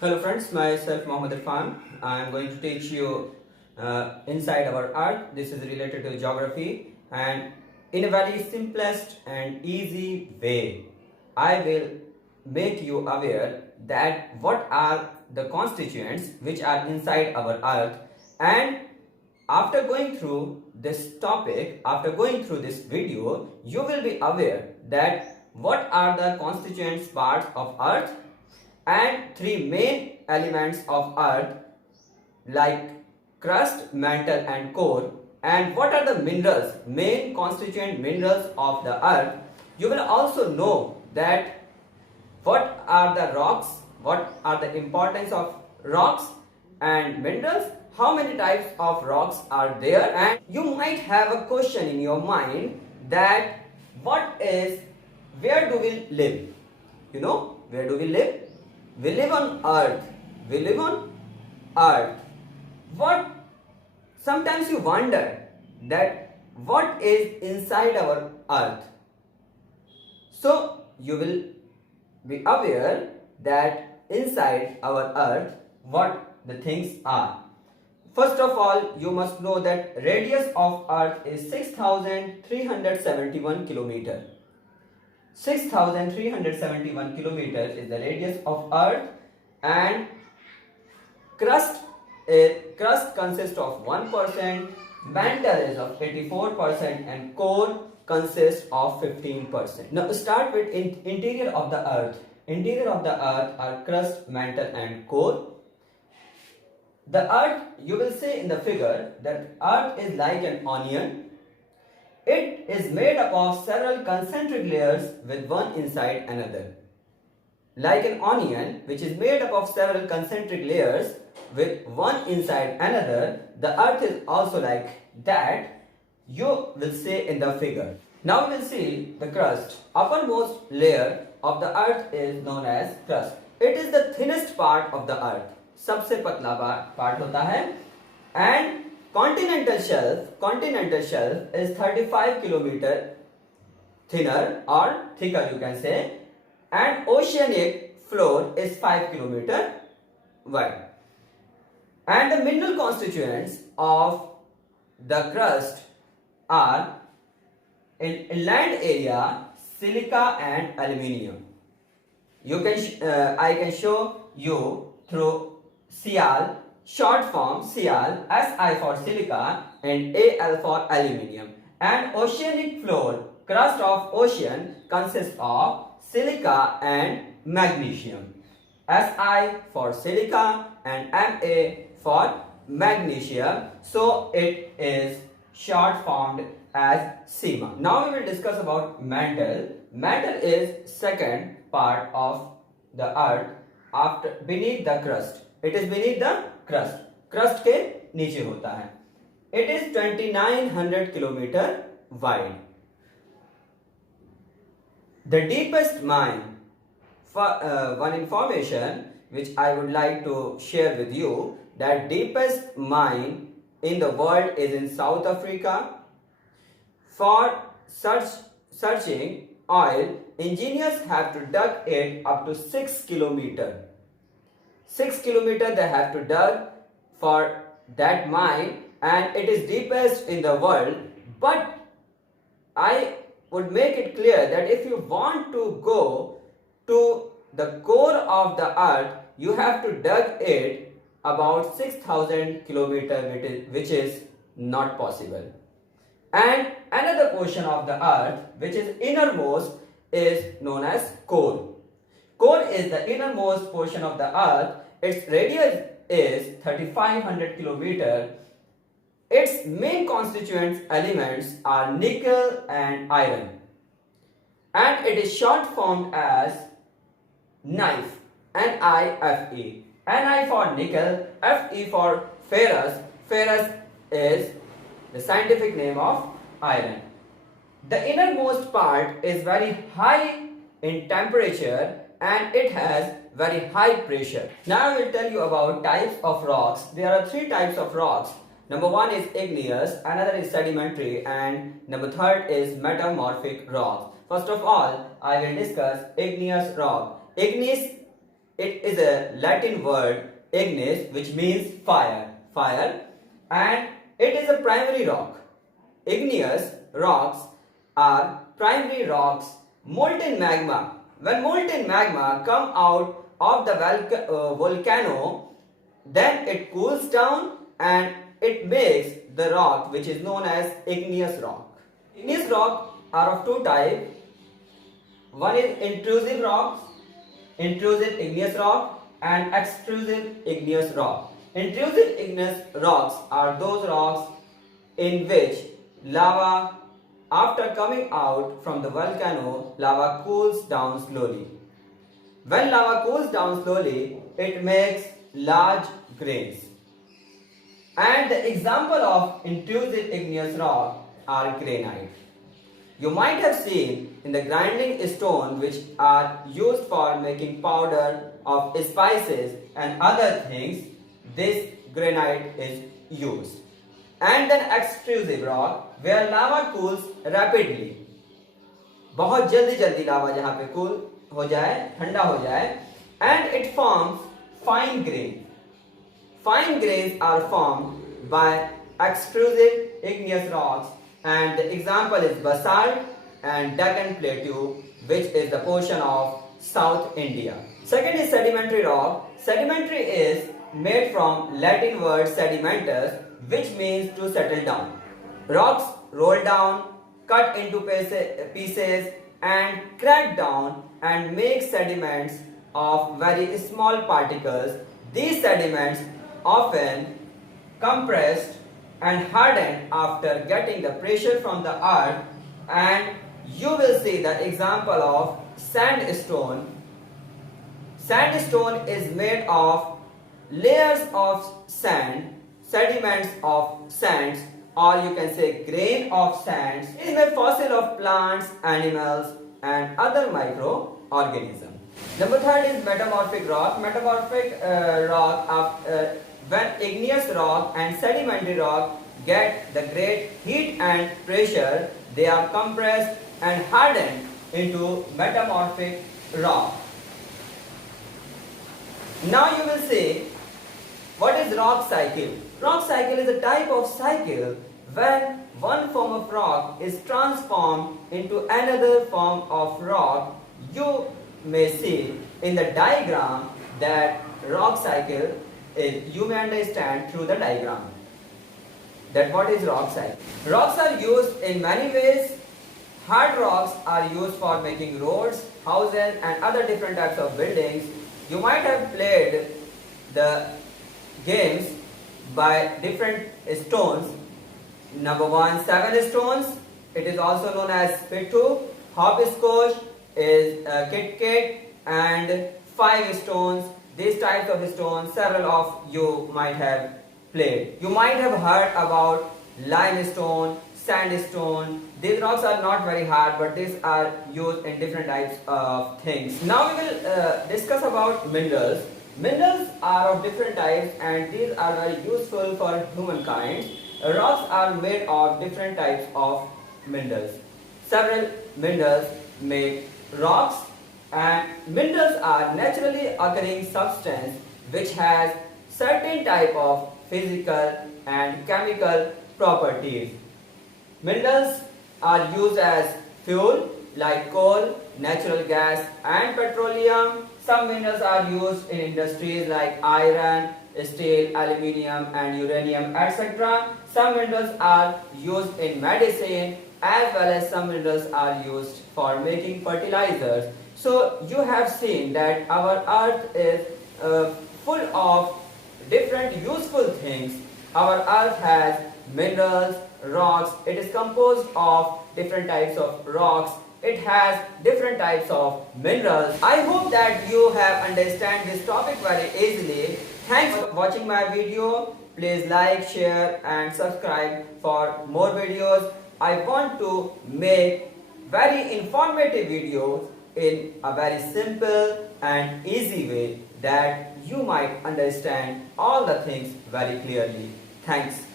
Hello friends, myself Mohammed Irfan. I am going to teach you inside our earth. This is related to geography, and in a very simplest and easy way I will make you aware that what are the constituents which are inside our earth. And after going through this topic, after going through this video, you will be aware that what are the constituents parts of earth and three main elements of earth like crust, mantle and core, and what are the minerals, main constituent minerals of the earth. You will also know that what are the rocks, what are the importance of rocks and minerals, how many types of rocks are there. And you might have a question in your mind that where do we live? You know, where do we live? We live on earth. We live on earth. Sometimes you wonder that what is inside our earth. So you will be aware that inside our earth what the things are. First of all, you must know that radius of earth is 6,371 kilometers. 6,371 kilometers is the radius of earth, and crust consists of 1%, mantle is of 84%, and core consists of 15%. Now start with interior of the earth. Interior of the earth are crust, mantle and core. The earth, you will see in the figure that earth is like an onion. It is made up of several concentric layers with one inside another. Like an onion which is made up of several concentric layers with one inside another, the earth is also like that. You will see in the figure. Now we will see the crust. Uppermost layer of the earth is known as crust. It is the thinnest part of the earth. सबसे पतला part होता है. And continental shelf is 35 kilometer thinner or thicker, you can say, and oceanic floor is 5 kilometer wide. And the mineral constituents of the crust are in land area silica and aluminium. I can show you through Cl, short form Cl, Si for silica and Al for aluminium. And oceanic floor, crust of ocean consists of silica and magnesium. Si for silica and Ma for magnesium. So it is short formed as SEMA. Now we will discuss about mantle. Mantle is second part of the earth after beneath the crust. It is beneath the crust. Crust के नीचे होता है. It is 2900 kilometer wide. The deepest mine, one information which I would like to share with you, that deepest mine in the world is in South Africa. For searching oil, engineers have to dug it up to 6 kilometers. 6 kilometers they have to dug for that mine, and it is deepest in the world. But I would make it clear that if you want to go to the core of the earth, you have to dug it about 6,000 kilometers, which is not possible. And another portion of the earth which is innermost is known as core. Core is the innermost portion of the earth. Its radius is 3,500 kilometers. Its main constituent elements are nickel and iron. And it is short formed as NIFE, N-I-F-E. Ni for nickel, Fe for ferrous. Ferrous is the scientific name of iron. The innermost part is very high in temperature and it has very high pressure. Now I will tell you about types of rocks. There are three types of rocks. Number one is igneous, another is sedimentary, and number third is metamorphic rocks. First of all, I will discuss igneous rock. Igneous it is a Latin word ignis, which means fire, and it is a primary rock. Igneous rocks are primary rocks, molten magma. When molten magma come out of the volcano, then it cools down and it makes the rock which is known as igneous rock. Igneous rocks are of two types. One is intrusive rocks, intrusive igneous rock, and extrusive igneous rock. Intrusive igneous rocks are those rocks in which lava, after coming out from the volcano, lava cools down slowly. When lava cools down slowly, it makes large grains. And the example of intrusive igneous rock are granite. You might have seen in the grinding stone which are used for making powder of spices and other things, this granite is used. And then extrusive rock where lava cools rapidly. बहुत जल्दी लावा जहाँ पे cool हो जाए, ठंडा हो जाए, and it forms fine grain. Fine grains are formed by extrusive igneous rocks, and the example is basalt and Deccan Plateau, which is the portion of South India. Second is sedimentary rock. Sedimentary is made from Latin word sedimentus, which means to settle down. Rocks roll down, cut into pieces and crack down and make sediments of very small particles. These sediments often compressed and hardened after getting the pressure from the earth, and you will see the example of sandstone. Sandstone is made of layers of sand, sediments of sands, or you can say grain of sands. It is a fossil of plants, animals and other microorganisms. Number third is metamorphic rock. Metamorphic rock, when igneous rock and sedimentary rock get the great heat and pressure, they are compressed and hardened into metamorphic rock. Now you will see, what is rock cycle? Rock cycle is a type of cycle when one form of rock is transformed into another form of rock. You may see in the diagram that rock cycle is, you may understand through the diagram that what is rock cycle. Rocks are used in many ways. Hard rocks are used for making roads, houses and other different types of buildings. You might have played the games by different stones. Number 1, 7 stones. It is also known as pittu. Hopscotch is kit, and 5 stones. These types of stones, several of you might have played. You might have heard about limestone, sandstone. These rocks are not very hard, but these are used in different types of things. Now we will discuss about minerals. Minerals are of different types and these are very useful for humankind. Rocks are made of different types of minerals. Several minerals make rocks, and minerals are naturally occurring substance which has certain type of physical and chemical properties. Minerals are used as fuel like coal, natural gas and petroleum. Some minerals are used in industries like iron, steel, aluminium and uranium, etc. Some minerals are used in medicine, as well as some minerals are used for making fertilizers. So you have seen that our earth is full of different useful things. Our earth has minerals, rocks. It is composed of different types of rocks. It has different types of minerals. I hope that you have understand this topic very easily. Thanks for watching my video. Please like, share and subscribe for more videos. I want to make very informative videos in a very simple and easy way that you might understand all the things very clearly. Thanks.